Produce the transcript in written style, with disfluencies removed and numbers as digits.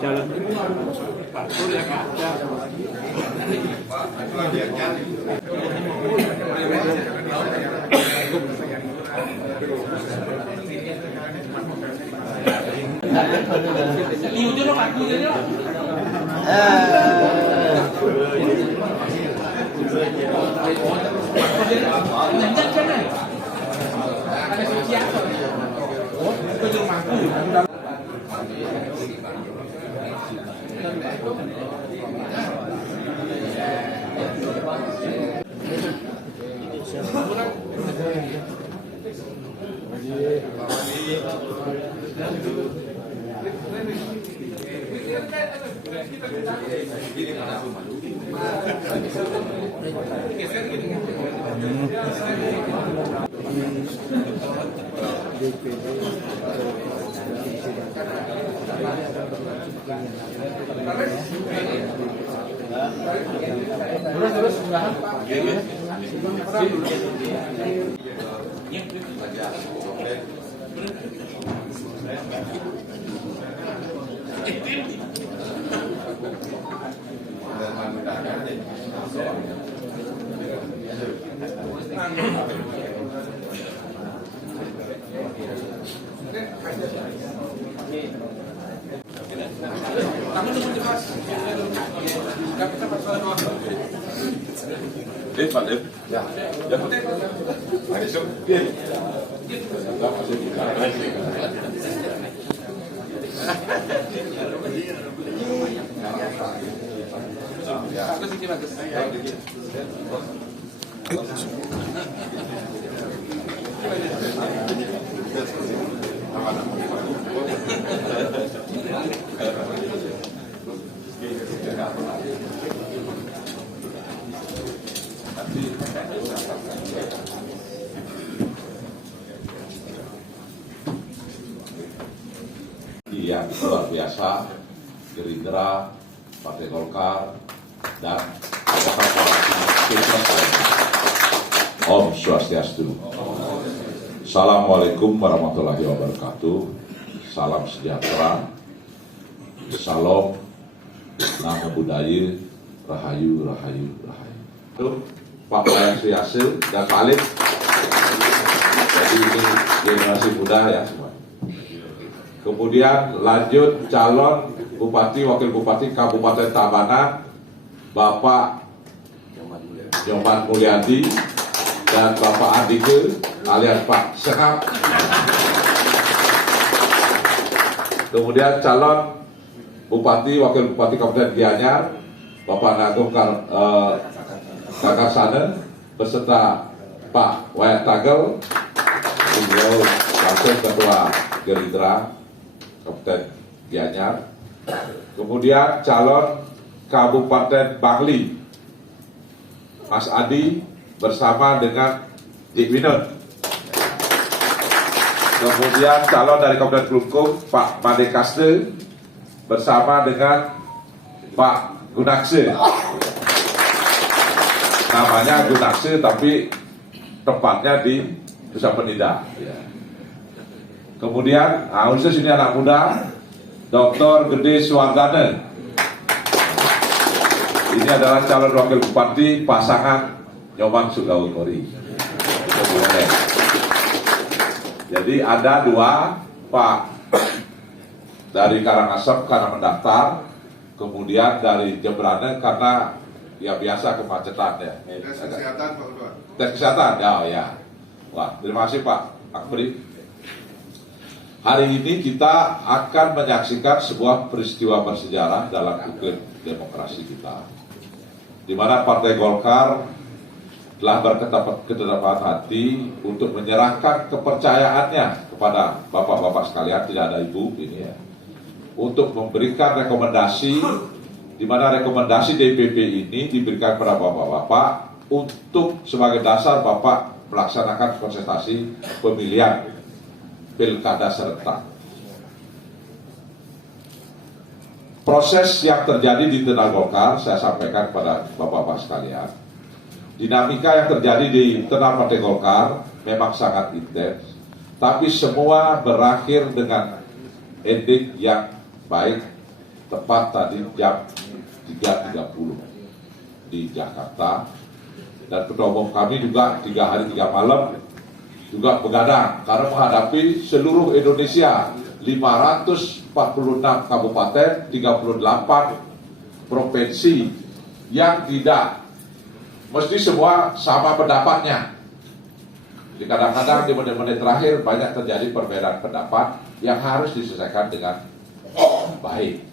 Jalan Pak Surya ada. Pak Dev, ya, yang luar biasa, Gerindra, Partai Golkar, dan Om Swastiastu. Assalamualaikum warahmatullahi wabarakatuh. Salam sejahtera, salam, namo buddhaya, rahayu, rahayu, rahayu. Pak Wayan Sriase dan Khalid. Jadi ini generasi muda ya semua. Kemudian lanjut calon Bupati, Wakil Bupati Kabupaten Tabanan, Bapak Nyoman Mulyadi dan Bapak Andike alias Pak Senap. Kemudian calon Bupati, Wakil Bupati Kabupaten Gianyar, Bapak Nagum Kakasana beserta Pak Wayat Tagel, beliau langsung Ketua Gerindra Kabupaten Gianyar. Kemudian calon Kabupaten Bangli, Mas Adi bersama dengan Dik Winun. Kemudian calon dari Kabupaten Klungkung, Pak Made Kaste bersama dengan Pak Gunakse. Namanya Gunakse tapi tempatnya di Nusa Penida. Ya. Kemudian, khusus ini anak muda, Dr. Gede Suwardana. Ini adalah calon wakil bupati pasangan Nyoman Sugawikori. Jadi ada dua, Pak dari Karangasem karena mendaftar, kemudian dari Jembrane karena ya biasa kemacetan ya. Tes kesehatan Pak Udwan. Tes kesehatan, ya. Wah, terima kasih Pak Akbri. Hari ini kita akan menyaksikan sebuah peristiwa bersejarah dalam iklim demokrasi kita, di mana Partai Golkar telah berketetapan hati untuk menyerahkan kepercayaannya kepada bapak-bapak sekalian, tidak ada ibu ini ya, untuk memberikan rekomendasi, di mana rekomendasi DPP ini diberikan kepada bapak-bapak untuk sebagai dasar bapak melaksanakan konsultasi pemilihan pilkada serentak. Proses yang terjadi di internal Golkar, saya sampaikan kepada bapak-bapak sekalian, dinamika yang terjadi di internal Partai Golkar memang sangat intens, tapi semua berakhir dengan ending yang baik, tepat tadi jam 3.30 di Jakarta. Dan ketua umum kami juga 3 hari 3 malam juga begadang karena menghadapi seluruh Indonesia, 546 kabupaten, 38 provinsi yang tidak mesti semua sama pendapatnya. Jadi kadang-kadang di menit-menit terakhir banyak terjadi perbedaan pendapat yang harus diselesaikan dengan baik.